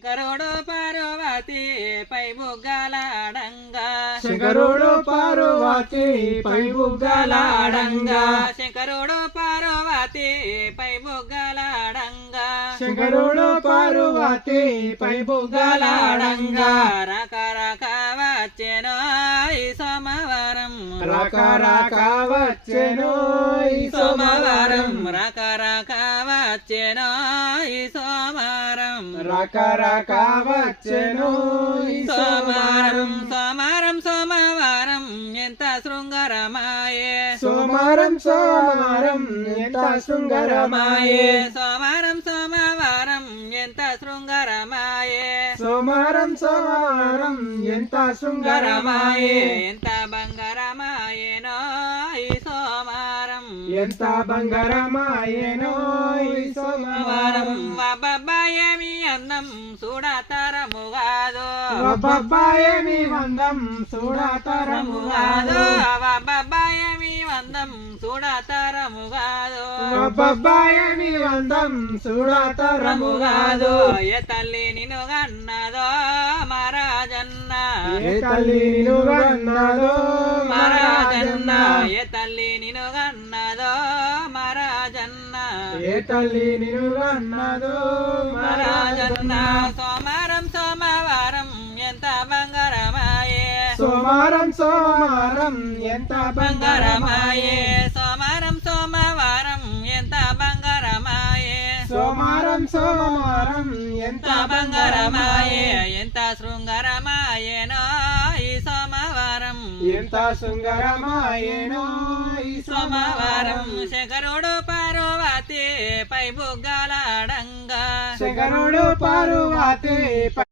శంకరుడు పార్వతి పై బుగ్గలాడంగా శంకరుడు పార్వతి పై బుగ్గలాడంగా శంకరుడు పార్వతి పై బుగ్గలాడంగా శంకరుడు పార్వతి పై బుగ్గలాడంగా రకరక వచ్చెను ఈ సోమవారం రకరక వచ్చెను ఈ సోమవారం రకరక వచ్చెను ఈ సోమవారం రకరక వచ్చెను ఈ సోమవారం సోమవారం సోమవారం ఎంత శృంగారమాయే సోమవారం సోమవారం ఎంత శృంగారమాయే సోమవారం సోమవారం ఎంత శృంగారమాయే సోమవారం సోమవారం ఎంత శృంగారమాయే ఎంత బంగారమాయేనో ఈ సోమవారం ఎంత బంగారమాయేనో ఈ సోమవారం బాబాయేమి అందం చూడతరము కాదు బాబాయేమి వందం చూడతరము కాదు బాబాయేమి అందం చూడతరము కాదు బాబాయేమి వందం చూడతరము కాదు ఏ తల్లి నిన్ను గన్నదో మహారాజన్న ఏ తల్లి నిన్ను గన్నదో మహారాజన్న ఏ తల్లి నిన్ను గన్నదో మహారాజన్న ఏ తల్లి నిన్ను గన్నదో మహారాజన్న సోమవారం సోమవారం ఎంత బంగారమాయే సోమవారం సోమవారం ఎంత బంగారమాయే సోమవారం సోమవారం ఎంత బంగారమాయే సోమవారం సోమవారం ఎంత బంగారమాయే ఎంత శృంగారమాయేనో ఈ సోమవారం ఎంత శృంగారమాయేనో ఈ సోమవారం శంకరుడు పార్వతి పై బుగ్గలాడంగా శంకరుడు పార్వతి